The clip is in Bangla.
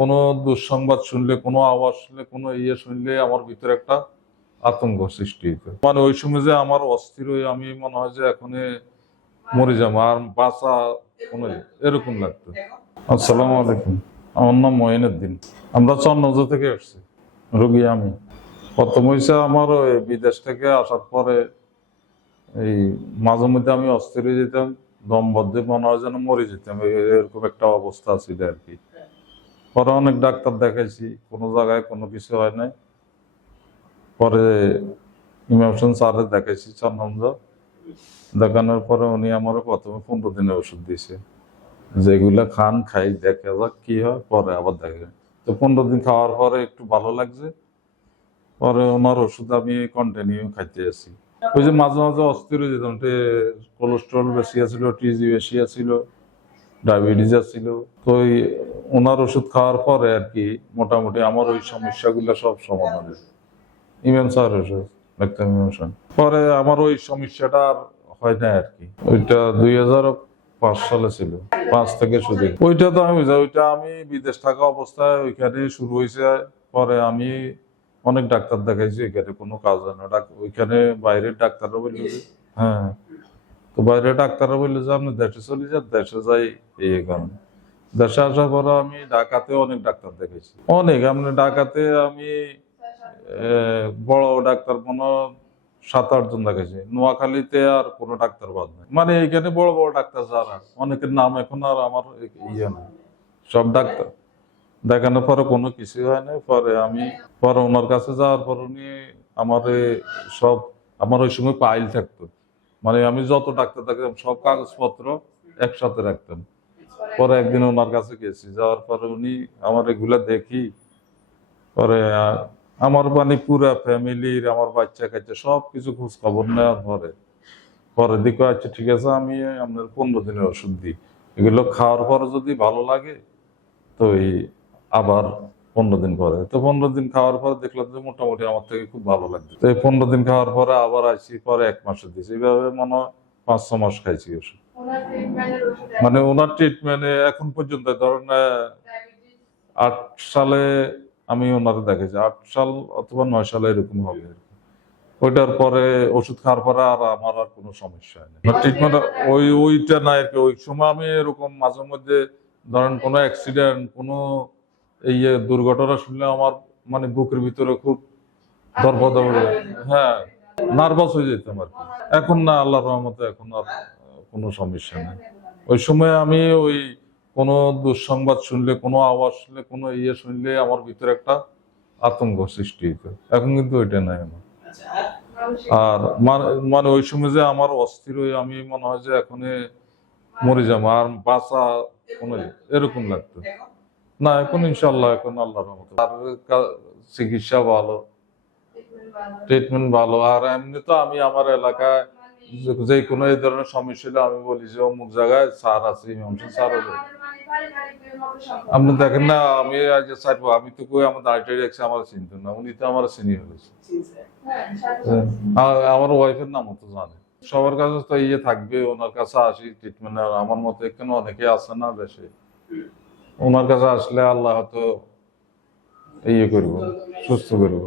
কোনো দুঃসংবাদ শুনলে, কোনো আওয়াজ শুনলে, কোনো ইয়ে শুনলে আমার ভিতরে একটা আতঙ্ক সৃষ্টি হইতো। মানে ওই সময় যে আমার অস্থির হয়ে আমি মনে হয় যে এখন মরে যাব, আর বাঁচা কোনো এরকম লাগতো। আসসালামু আলাইকুম। আমার নাম মহিনুদ্দিন আমরা চন্নজ থেকে আসছি। রুগী আমি। প্রথম হয়েছে আমার ওই বিদেশ থেকে আসার পরে এই মাঝে মধ্যে আমি অস্থির হয়ে যেতাম দম বদ্ধে মনে হয় যেন মরে যেতাম এরকম একটা অবস্থা ছিল আর কি। পরে অনেক ডাক্তার দেখাইছি, কোনো জায়গায় কোনো কিছু হয় নাই। পরে ইমাম হোসেন স্যারের দেখাইছি চন্নন্দ দেখানোর পরে উনি আমার প্রথমে পনেরো দিনের ওষুধ দিয়েছে। যেগুলা খান, খাই, দেখা যাক কি হয়, পরে আবার দেখে। তো পনেরো দিন খাওয়ার পরে একটু ভালো লাগছে। পরে ওনার ওষুধ আমি কন্টিনিউ খাইতে আছি। ওই যে মাঝে মাঝে অস্থির হয়ে যেতাম কোলেস্ট্রল বেশি আছিল টিজি বেশি আছিল। ডায়াবেটিস আছিল তো ওই ওনার ওষুধ খাওয়ার পরে আর কি মোটামুটি আমার ওই সমস্যাগুলো সব সমাধান হয়েছে ইমেন স্যার ওষুধ। পরে আমার ওই সমস্যাটা আর হয় না আর কি। ওইটা দুই হাজার পাঁচ সালে ছিল, পাঁচ থেকে শুরু। ওইটা তো আমি ওইটা আমি বিদেশ থাকা অবস্থায় ওইখানে শুরু হয়েছে। পরে আমি অনেক ডাক্তার দেখাইছি, এখানে কোনো কাজ হয় না। ওইখানে বাইরের ডাক্তাররা বলল হ্যাঁ তো বাইরে ডাক্তাররা বলল যে, আপনি দেশে চলে যান, দেশে যাই এই কারণে দেশে আসার পরে আমি ঢাকাতে অনেক ডাক্তার দেখেছি। অনেক, আমি ঢাকাতে আমি বড় ডাক্তার কোনো সাত আটজন দেখেছি। নোয়াখালীতে আর কোনো ডাক্তার বাদ নাই। মানে এইখানে বড় বড় ডাক্তার যারা, অনেকের নাম এখন আর আমার ইয়ে না সব ডাক্তার। দেখানোর পরে কোনো কিছু হয় না পরে আমি, পরে ওনার কাছে যাওয়ার পর উনি আমার সব, আমার ওই সময় পাইল থাকতো। মানে আমি যত ডাক্তার দেখতাম সব কাগজপত্র একসাথে রাখতাম। পরে একদিন ওনার কাছে গেছি, যাওয়ার পরে উনি আমার এগুলা দেখি, পরে আমার মানে পুরা ফ্যামিলির, আমার বাচ্চা কাচ্চা সব কিছু খোঁজ খবর নেওয়ার পরে পরে দিকে আচ্ছা ঠিক আছে, আমি আপনার পনেরো দিনের ওষুধ দিই। এগুলো খাওয়ার পরে যদি ভালো লাগে, তো আবার পনেরো দিন পরে। তো পনেরো দিন খাওয়ার পরে দেখলাম যে মোটামুটি আমার থেকে খুব ভালো লাগছে। তো এই পনেরো দিন খাওয়ার পরে আবার আসছি পরে এক মাসে দিয়েছি। এইভাবে মনে হয় পাঁচ ছ মাস খাইছি ওষুধ। মানে ওনার ট্রিটমেন্টে এখন পর্যন্ত ধরেন আট সালে আমি ওনারে দেখেছি আট সাল অথবা নয় সালে এরকম হবে। ওইটার পরে ওষুধ খাওয়ার পরে আর আমার আর কোনো সমস্যা হয় না। ট্রিটমেন্ট ওই ওইটা নাই আর কি। ওই সময় আমি এরকম মাঝে মধ্যে ধরেন কোনো অ্যাক্সিডেন্ট কোনো এই দুর্ঘটনা শুনলে আমার মানে বুকের ভিতরে খুব দরপদ হ্যাঁ নার্ভাস হয়ে যেতাম আর কি। এখন না, আল্লাহর রহমতে এখন আর কোনো সমস্যা নেই। ওই সময় আমি ওই কোনো দুঃসংবাদ শুনলে, কোনো আওয়াজ শুনলে, কোনো ইয়ে শুনলে আমার ভিতরে একটা আতঙ্ক সৃষ্টি হইতো। এখন কিন্তু ওইটা নাই আমার। আর মানে- মানে ওই সময় যে আমার অস্থির হয়ে আমি মনে হয় যে এখন মরে যাব। আর বাঁচা কোনো এরকম লাগতো। না, এখন ইনশাল্লাহ এখন আল্লাহর আর চিকিৎসা ভালো। ট্রিটমেন্ট ভালো। আর এমনি তো আমি আমার এলাকায় যে- কোনো এই ধরনের সমস্যা আমি বলি যে অমুক জায়গায় স্যার আছে স্যার আছে। আপনি দেখেন না, আমি আজ স্যার, আমি তো কই আমার দাঁড়িয়ে রেখেছি, আমার চিনতেন না। উনি তো আমার চিনি হয়েছে আমার ওয়াইফের নামও তো জানে। সবার কাছে তো ইয়ে থাকবে, ওনার কাছে আসি ট্রিটমেন্ট আর আমার মতো এখানে অনেকে আছে না দেশে। ওনার কাছে আসলে আল্লাহ হয়তো ইয়ে করব সুস্থ করব।